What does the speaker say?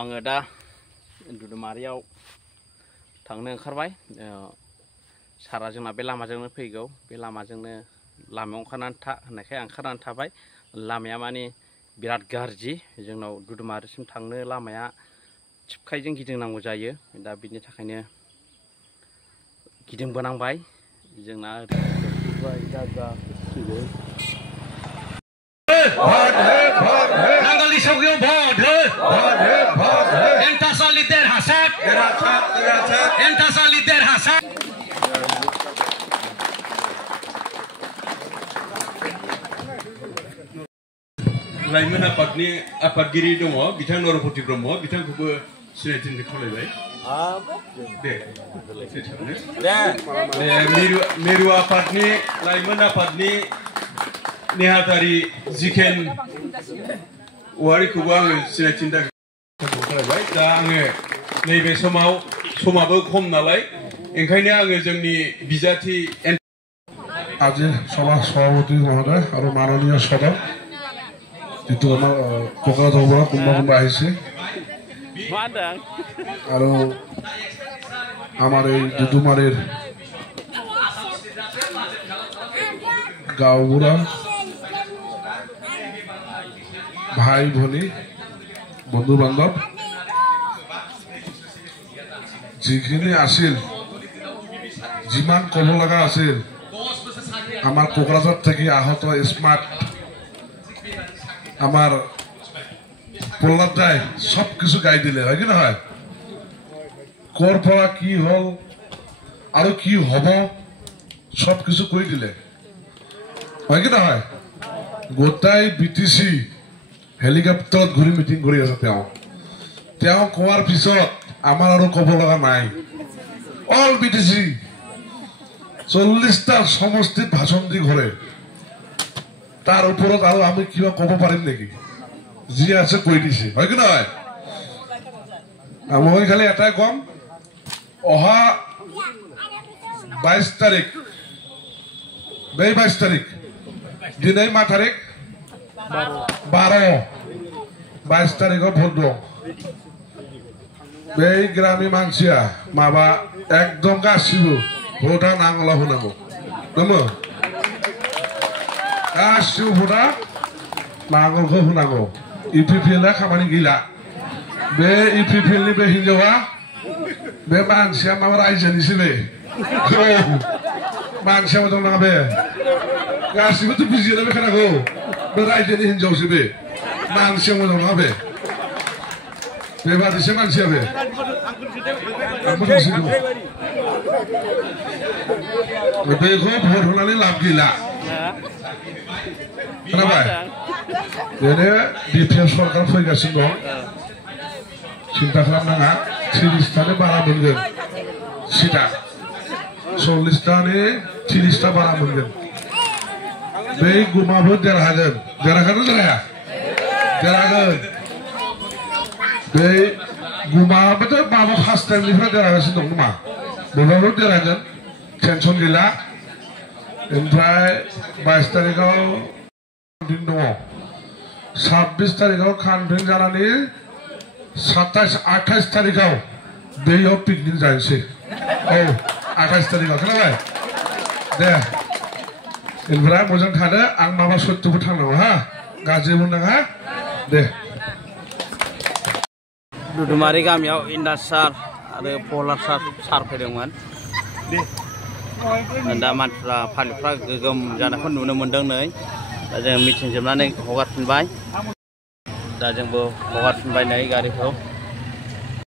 आङो दा दुदुमारियाव थांनो ओंखारबाय सारा जोंना बे लामाजोंनो फैगौ बे लामाजोंनो लामायाव ओंखारनानै था होननायखाय ओंखारनानै थाबाय लामाया माने बिराद गाज्रि जोंनाव दुदुमारिसिम थांनो लामाया थिपखायजों गिदिंनांगौ जायो दा बिनि थाखायनो गिदिंबोनांबाय जोंना Nagal di Sogyo Enta soliter hasad Enta soliter hasad Lainnya apadgiri dong, bitang Noropati Bromo, bitang kubu sinetin dikolai. Meru apadni, lainnya apadni nehatari ziken wari kubu ang sinetin dikolai. Da ange nebe somabu kom nalai, engkainya ange jengni bijati. Aji sabah sawati mohode, aru mananiya sadam. Itu আমার কোকরাঝার বড় কুম্ভা আহিছে আর আমার এই দুদুমারের গাঁওবুড়া ভাই ভনী বন্ধু বান্ধব যিখিনি আছিল যিমান কব লগা আছিল আমার কোকরাঝার থেকে আহত স্মার্ট আমার প্রহ্লাদ রায় সবকিছু গাই দিলে হয় কি না হয় কর পড়া কি হল আর কি হব সবকিছু কই দিলে হয় কি না হয় গোটাই বিটিসি হেলিকপ্টাৰত ঘূৰি মিটিং কৰি আছে তেওঁ কোৱাৰ পিছত আমাৰ আৰু কব লগা নাই অল বিটিসি 40টা সমষ্টিত ভাষণ দি ঘৰে তার উপরত আরো আমি কিবা কব পারিম নাকি যি আছে কই দিছে হয় কি নয় আমি খালি এটাই কম অহা 22 তারিখ 22 তারিখ দিনে মা তারিখ 22 তারিখে ভোট দো এই গ্রামী মানসিয়া মাবা একদম গাছিবো ভোটা নাংলা হুনাগো নমো गासिबो भोटा नांगोलखौ होनांगौ इपिपिएलआ खामानि गैला बे इपिपिएलनि बे हिनजावा बे मानसिया माबा रायजोनिसो बे मानसिया मोजां नङा बे गासिबोथ' बुजियोना बे खोनाखौ बे रायजोनि हिनजावसो बे मानसिया मोजां नङा बे बेबादिसो मानसिया बे बेखौ भट होनानै लाब गैला खोनाबाय बेनो बिपिएल सरकार फैगासिनो दं सिन्था खालामनाङा 30टानि बारा मोनगोन सिदा 40टानि 30टा बारा मोनगोन बे गुमाबो देरहागोन देरहाया देरहागोन बे गुमाबोथ' माबा फार्स्ट टाइमनिफ्राय देरहागासिनो दं नामा बयबाबो देरहागोन टेनसन गैला ओमफ्राय 22 तारिखआव दिन दङ 26 तारिखआव कानभेन जानानै 28 तारिखआव बेयाव पिकनिक जानोसै औ 28 तारिखआव खोनाबाय दे ओमफ्राय मोजां थादो आं माबा सत्यबो थांनांगौ हा गाज्रि मोननाङा दे दुदुमारि गामियाव इन्दास सार आरो प्रहलाद सार फैदोंमोन दा मानसिफ्रा फालिफ्रा गोगोम जानायखौ नुनो मोनदों नै दा जों मिथिं जोबनानै हगारफिनबाय दा जोंबो हगारफिनबाय नै गारिखौ